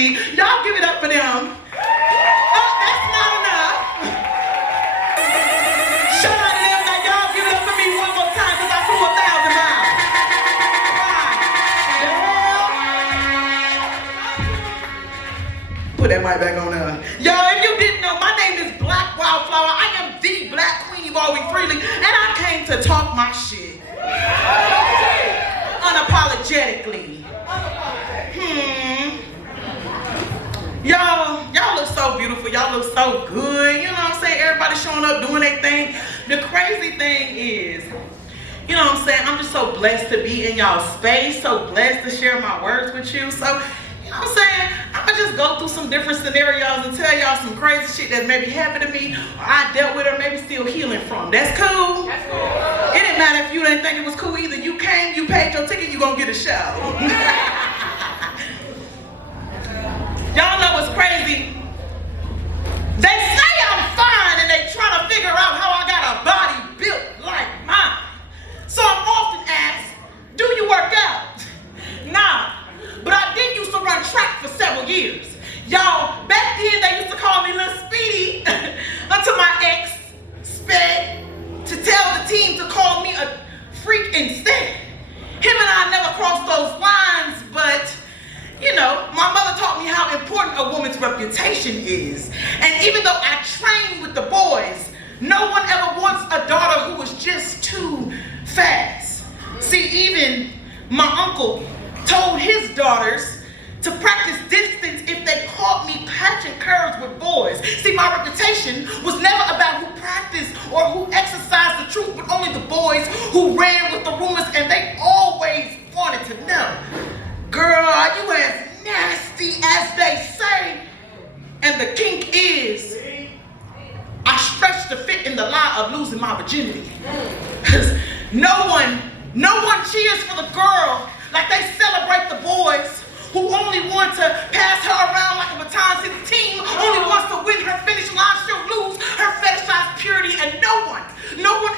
me. Y'all give it up for them. Oh, that's not enough. Shout out to them. Now y'all give it up for me one more time because I flew 1,000 miles. Put that mic back on there. Y'all, if you didn't know, my name is Blacqwildflowr. I am the Black Queen evolving freely, and I came to talk my shit. Unapologetically. Y'all look so beautiful. Y'all look so good. You know what I'm saying? Everybody showing up, doing their thing. The crazy thing is, you know what I'm saying? I'm just so blessed to be in y'all space, so blessed to share my words with you. So, you know what I'm saying? I'm gonna just go through some different scenarios and tell y'all some crazy shit that maybe happened to me, or I dealt with, or maybe still healing from. That's cool. That's cool. It didn't matter if you didn't think it was cool either. You came, you paid your ticket, you gonna get a show. Y'all know what's crazy? They say I'm fine and they trying to figure out how I got a body built like mine. So I'm often asked, do you work out? Nah. But I did used to run track for several years. Y'all, back then they used to call me Lil Speedy until my ex sped to tell the team to call me a freak instead. Him and I never crossed those lines, but you know, my mother taught me how important a woman's reputation is. And even though I trained with the boys, no one ever wants a daughter who was just too fast. See, even my uncle told his daughters to practice distance if they caught me patching curves with boys. See, my reputation was never about who practiced or who exercised the truth, but only the boys who ran with the rumors, and they always wanted to know, girl, are you as nasty as they say? And the kink is, I stretch to fit in the lie of losing my virginity. Because no one cheers for the girl like they celebrate the boys who only want to pass her around like a baton since the team only wants to win her finish line, she'll lose her fetishized purity, and no one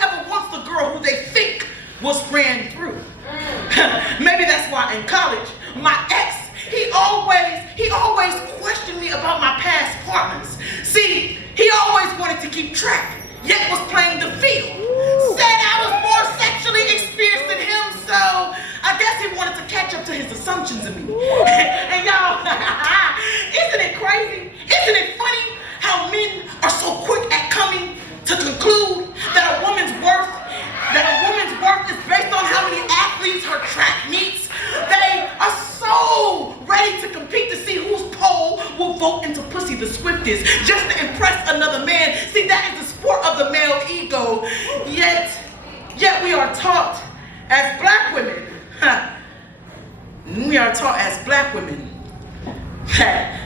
ever wants the girl who they think was ran through. Maybe that's why in college, my ex, he always questioned me about my past partners. See, he always wanted to keep track, yet was playing the field. Said I was more sexually experienced than him, so I guess he wanted to catch up to his assumptions of me. And y'all, isn't it crazy? Isn't it funny how men are so quick at coming to conclude that a woman's worth is based on how many athletes her track meets? They are so ready to compete to see whose pole will vote into pussy the swiftest, just to impress another man. See, that is the sport of the male ego. Yet we are taught as black women,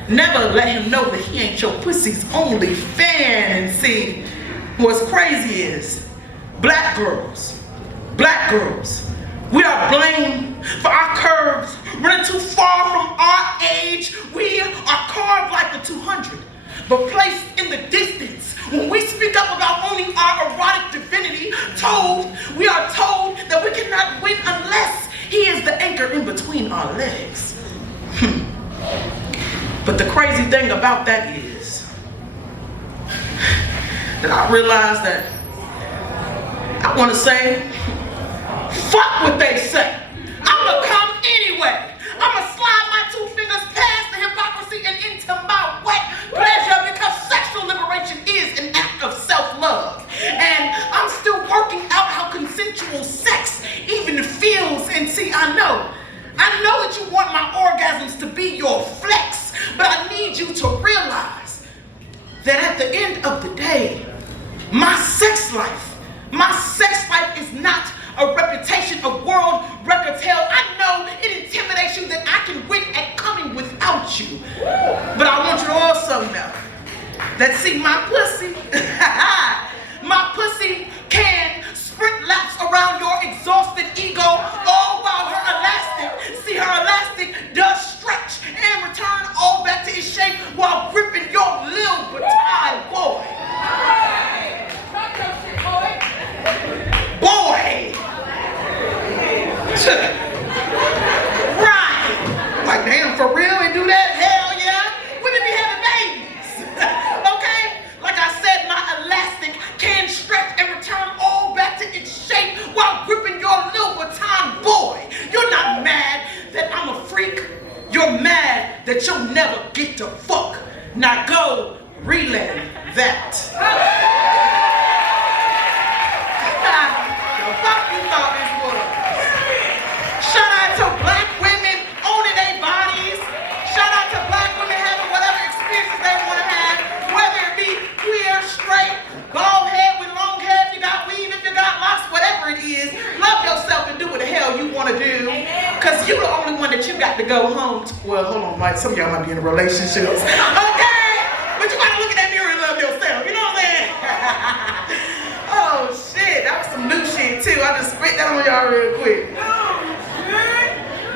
never let him know that he ain't your pussy's only fan. And see, what's crazy is, black girls, we are blamed for our curves running too far from our age. We are carved like the 200, but placed in the distance. When we speak up about owning our erotic divinity, we are told that we cannot win unless he is the anchor in between our legs. But the crazy thing about that is that I realized that I want to say, fuck what they say. I'ma come anyway. I'ma slide my 2 fingers past the hypocrisy and into my wet pleasure, because sexual liberation is an act of self-love. And I'm still working out how consensual sex even feels. And see, I know that you want my orgasms to be your flex, but I need you to realize that at the end of the day, my sex life is not a reputation, a world record tale. I know it intimidates you that I can win at coming without you. But I want you to also know that, see, my pussy can sprint laps around your exhausted ego, all while her elastic does stretch and return all back to its shape while gripping your little baton, boy. Right. Like, damn, for real, and do that? Hell yeah. go home. Well, hold on, Mike. Some of y'all might be in relationships. Okay? But you gotta look in that mirror and love yourself. You know what I'm saying? Oh, shit. That was some new shit, too. I just spit that on y'all real quick.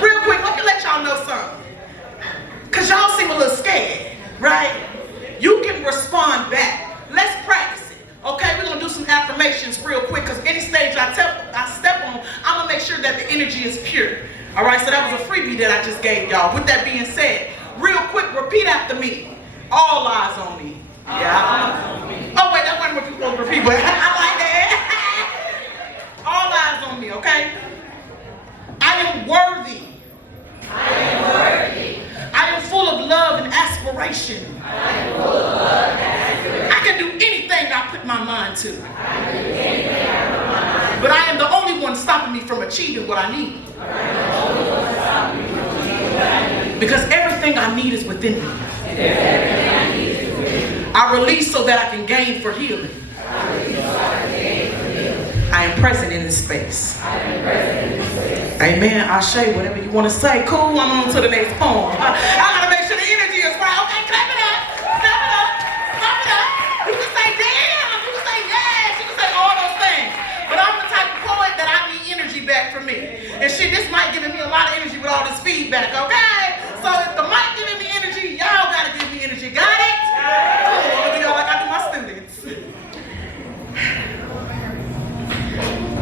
Real quick, let me let y'all know something. Because y'all seem a little scared, right? You can respond back. Let's practice it. Okay, we're going to do some affirmations real quick because any stage I step on, I'm going to make sure that the energy is pure. All right, so that was a freebie that I just gave y'all. With that being said, real quick, repeat after me. All eyes on me. Yeah. Oh, wait, that wasn't what you supposed to repeat, but I like that. All eyes on me, okay? I am worthy. I am worthy. I am full of love and aspiration. I am full of love and aspiration. I can do anything I put my mind to. I can do anything I put my mind to. But I am the only one stopping me from achieving what I need. But I am the only one stopping me from achieving what I need. Because everything I need is within me. Everything I need is within me. I release so that I can gain for healing. I release so I can gain for healing. I am present in this space. I am present in this space. Amen. Ashe, whatever you want to say. Cool, I'm on to the next poem. I gotta make sure the energy is right. Okay, clap it up. Clap it up. Clap it up. You can say damn. You can say yes. You can say all those things. But I'm the type of poet that I need energy back from me. And shit, this mic giving me a lot of energy with all this feedback, okay? So if the mic giving me energy, y'all gotta give me energy. Got it? Cool. I'm gonna do y'all like I do my students.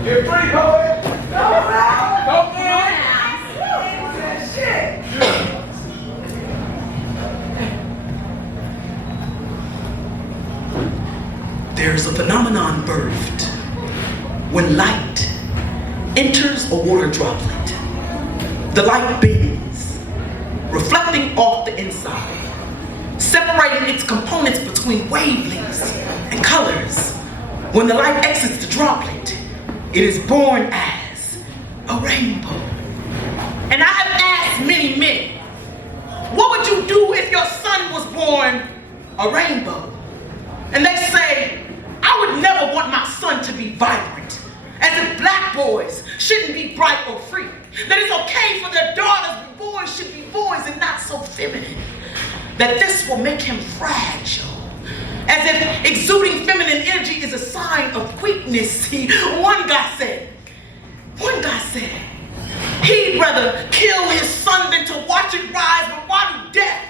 Get free, poet! Go, man! Go, man! Shit! There's a phenomenon birthed when light enters a water droplet. The light bends, reflecting off the inside, separating its components between wavelengths and colors. When the light exits the droplet, it is born as a rainbow. And I have asked many men, what would you do if your son was born a rainbow? And they say, I would never want my son to be vibrant, as if black boys shouldn't be bright or free, that it's okay for their daughters, boys should be boys and not so feminine, that this will make him fragile, as if exuding feminine energy is a sign of weakness. One guy said, he'd rather kill his son than to watch it rise, but why do death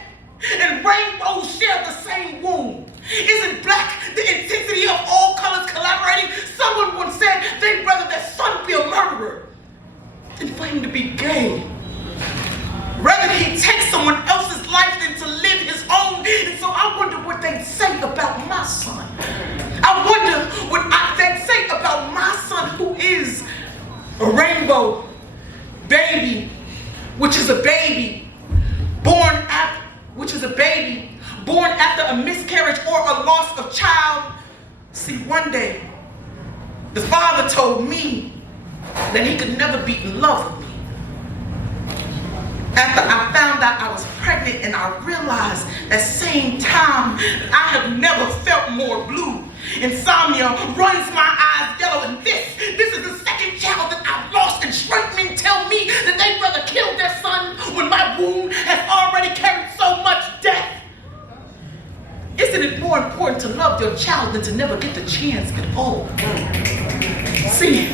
and rainbows share the same womb? Isn't black the intensity of all colors collaborating? Someone once said they'd rather their son be a murderer than for him to be gay. Rather he takes someone else's life than to live his own. And so I wonder what they'd say about my son. I wonder what they'd say about my son, who is a rainbow baby, which is a baby born after a miscarriage or a loss of child. See, one day, the father told me that he could never be in love with me. After I found out I was pregnant and I realized that same time I have never felt more blue. Insomnia runs my eyes yellow, and this is the second child that I've lost, and straight men tell me that they'd rather kill their son when my womb has already carried so much death. Isn't it more important to love your child than to never get the chance at all? See,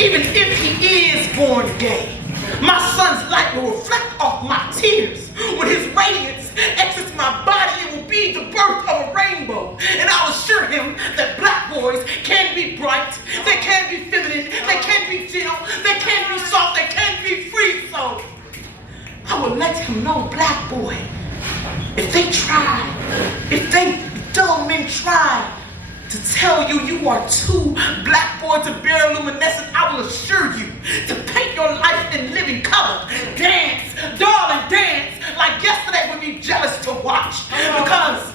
even if he is born gay, my son's light will reflect off my tears. When his radiance exits my body, it will be the birth of a rainbow. And I'll assure him that black boys can be bright, they can be feminine, they can be gentle, they can be soft, they can be free. So I will let him know, black boy, if they dumb men try to tell you you are too black boy to bear luminescent, I will assure you to paint your life in living color. Dance, darling, dance, like yesterday would be jealous to watch. Because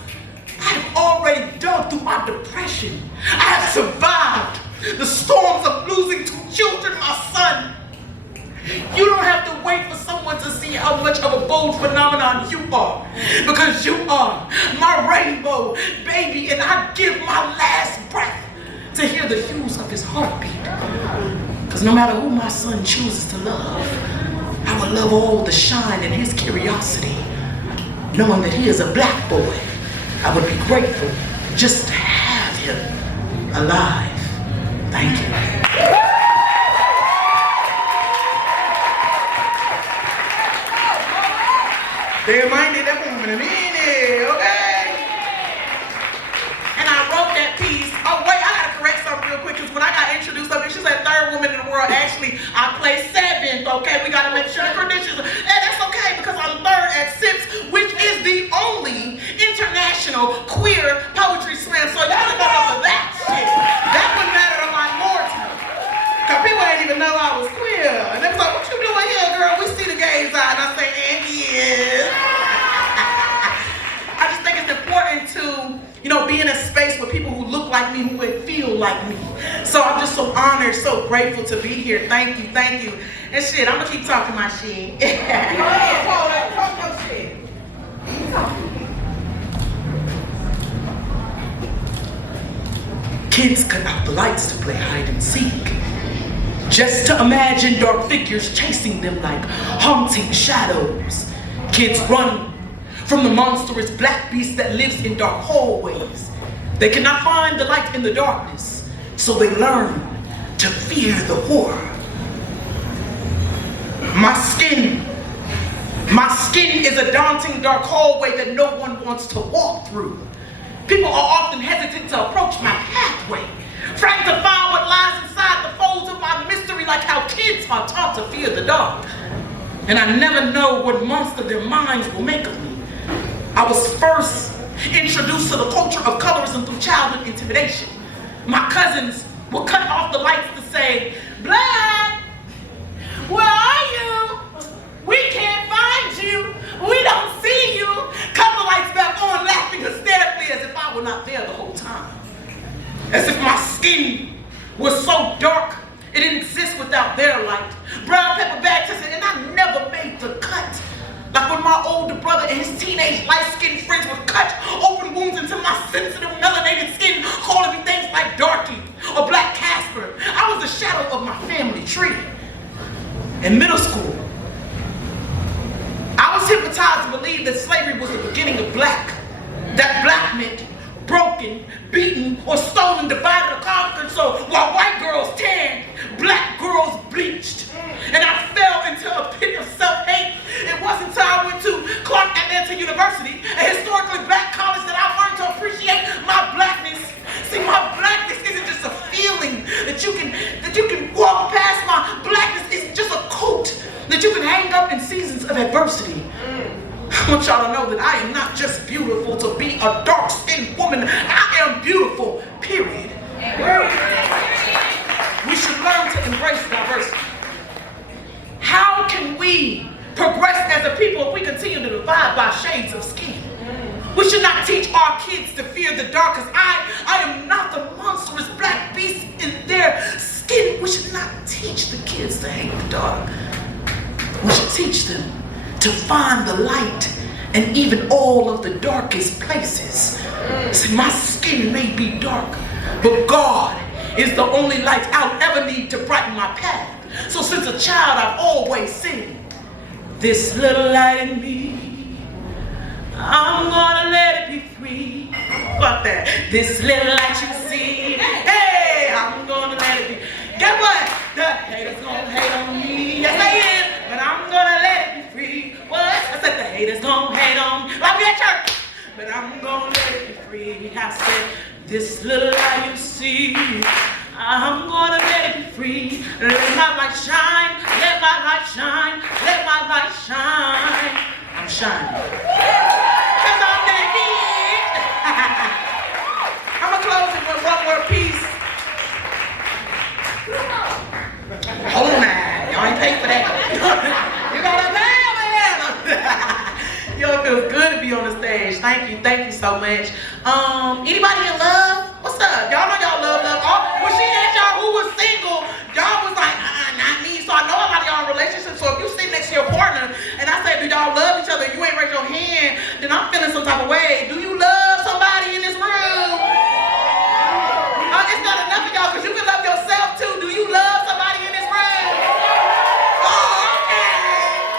I have already dug through my depression. I have survived the storms of losing 2 children, my son. You don't have to wait for someone to see how much of a bold phenomenon you are, because you are my rainbow baby, and I give my last breath to hear the hues of his heartbeat. Because no matter who my son chooses to love, I I would love all the shine in his curiosity, knowing that he is a black boy. I would be grateful just to have him alive. Thank you. Damn, I ain't did that woman in a minute, okay? And I wrote that piece. Oh, wait, I gotta correct something real quick, because when I got introduced up here, she said third woman in the world. Actually, I placed 7th, okay? We gotta make sure the credentials, and that's okay, because I'm third at SIPS, which is the only international queer poetry slam. So y'all know up for that shit. That wouldn't matter a lot more to me. Because people didn't even know I was queer. And they was like, what you doing here, girl? We see the gays out. And I say, and yes. I just think it's important to, you know, be in a space with people who look like me, who would feel like me. So I'm just so honored, so grateful to be here. Thank you, thank you. And shit, I'm gonna keep talking my shit. Talk your shit. Kids cut out the lights to play hide and seek, just to imagine dark figures chasing them like haunting shadows. Kids run from the monstrous black beast that lives in dark hallways. They cannot find the light in the darkness, so they learn to fear the horror. My skin is a daunting dark hallway that no one wants to walk through. People are often hesitant to approach my pathway, trying to find what lies inside the folds of my mystery, like how kids are taught to fear the dark. And I never know what monster their minds will make of me. I was first introduced to the culture of colorism through childhood intimidation. My cousins would cut off the lights to say, "Black, where are you? We can't find you. We don't see you." Cut the lights back on, laughing hysterically as if I were not there the whole time. As if my skin was so dark, it didn't exist without their light. Brown pepper bag tested, and I never made the cut. Like when my older brother and his teenage light-skinned friends would cut open wounds into my sensitive melanated skin, calling me things like Darky or Black Casper. I was the shadow of my family tree. In middle school, I was hypnotized to believe that slavery was the beginning of black. That black meant broken, beaten, or stolen, divided, or conquered. So while white girls tanned, black girls bleached. And I fell into a pit of self-hate. It wasn't until I went to Clark Atlanta University, a historically black college, that I learned to appreciate my blackness. See, my blackness isn't just a feeling that you can walk past. My blackness isn't just a coat that you can hang up in seasons of adversity. I want y'all to know that I am not just beautiful to be a dark-skinned woman. I am beautiful, period. We should learn to embrace diversity. How can we progress as a people if we continue to divide by shades of skin? We should not teach our kids to fear the dark, because I am not the monstrous black beast in their skin. We should not teach the kids to hate the dark. We should teach them to find the light in even all of the darkest places. See, my skin may be dark, but God is the only light I'll ever need to brighten my path. So since a child, I've always seen this little light in me. I'm gonna let it be free. Fuck that. This little light you see. Hey, I'm gonna let it be. Guess what? The haters gonna hate on me. Yes, they is. But I'm gonna let it be free. What? I said the haters gonna hate on me. Like we at church. But I'm gonna let it be free. I said, this little light you see, I'm gonna let it be free. Let my light shine, let my light shine, let my light shine. I'm shining. Cause I'm that big. I'm gonna close it with one more piece. Hold on now, y'all ain't paid for that. You gotta pay man. Yo, it feels good to be on the stage. Thank you so much. Anybody in love? What's up? Y'all know y'all love. Oh, when she asked y'all who was single, y'all was like, not me. So I know a lot of y'all in relationships. So if you sit next to your partner and I say, do y'all love each other? You ain't raise your hand, then I'm feeling some type of way. Do you love somebody in this room? It's not enough of y'all, because you can love yourself too. Do you love somebody in this room? Oh, okay.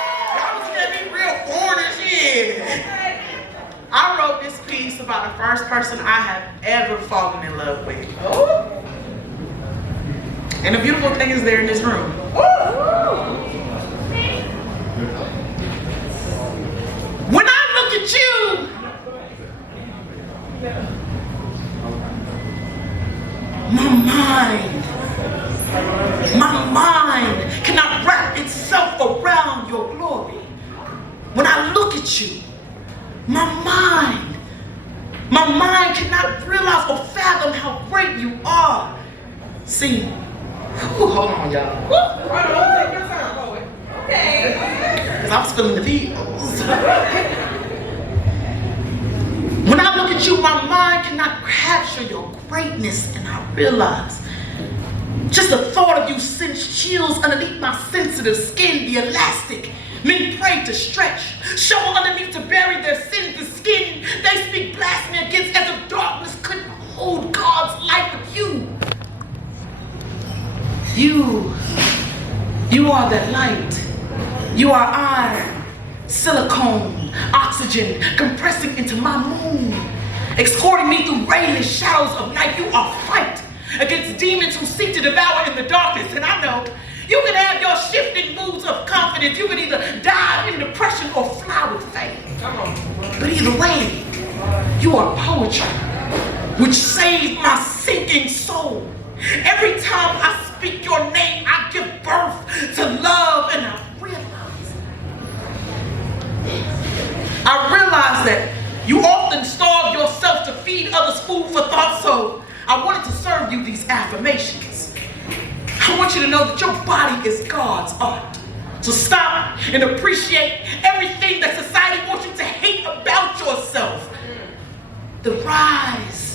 person I have ever fallen in love with. Oh. And the beautiful thing is they're in this room. When I look at you, my mind cannot wrap itself around your glory. When I look at you, my mind cannot realize or fathom how great you are. See, hold on, y'all. Take your time, poet. Okay. Because I was feeling the feels. When I look at you, my mind cannot capture your greatness, and I realize just the thought of you sends chills underneath my sensitive skin. The elastic men pray to stretch, shovel underneath to bury their sins. The skin they speak blasphemy against, as if darkness couldn't hold God's light with you. You are that light. You are iron, silicone, oxygen compressing into my moon, escorting me through rayless shadows of night. You are fight against demons who seek to devour in the darkness. And I know you can have your shifting moods of confidence. You can either dive in depression or fly with faith. But either way, you are poetry, which saved my sinking soul. Every time I speak your name, I give birth to love, and I realize that you often starve yourself to feed others food for thought, so I wanted to serve you these affirmations. I want you to know that your body is God's art. So stop and appreciate everything that society wants you to hate about yourself. The rise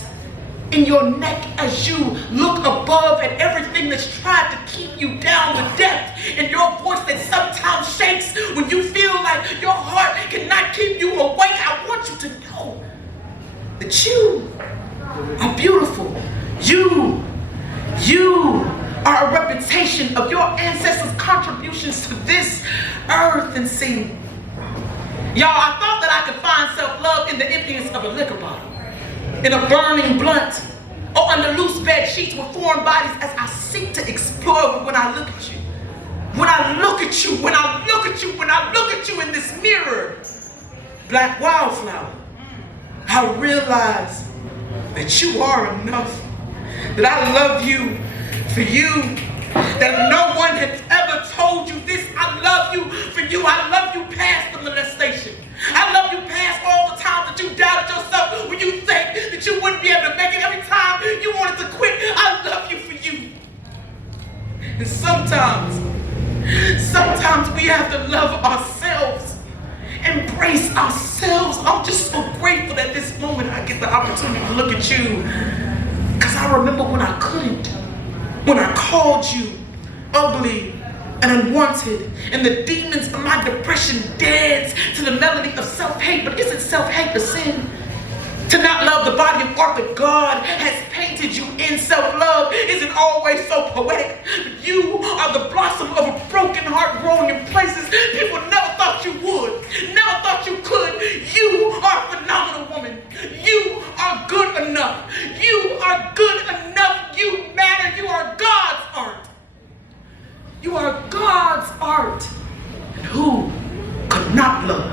in your neck as you look above at everything that's tried to keep you down, the depth in your voice that sometimes shakes when you feel like your heart cannot keep you awake. I want you to know that you are beautiful. You are a reputation of your ancestors' contributions to this earth. And see, y'all, I thought that I could find self-love in the emptiness of a liquor bottle, in a burning blunt, or under loose bed sheets with foreign bodies as I seek to explore. But when I look at you, when I look at you, when I look at you, when I look at you in this mirror, Blacqwildflowr, I realize that you are enough, that I love you for you, that no one has ever told you this. I love you for you. I love you past the molestation. I love you past all the times that you doubted yourself when you think that you wouldn't be able to make it. Every time you wanted to quit, I love you for you. And sometimes we have to love ourselves, embrace ourselves. I'm just so grateful that this moment I get the opportunity to look at you, because I remember when I couldn't, when I called you ugly and unwanted, and the demons of my depression dance to the melody of self-hate. But isn't self-hate a sin? To not love the body of art that God has painted you in. Self-love isn't always so poetic. You are the blossom of a broken heart growing in places people never thought you would, never thought you could. You are a phenomenal woman. You are good enough. You are good enough. You matter. You are God's art. You are God's art. And who could not love?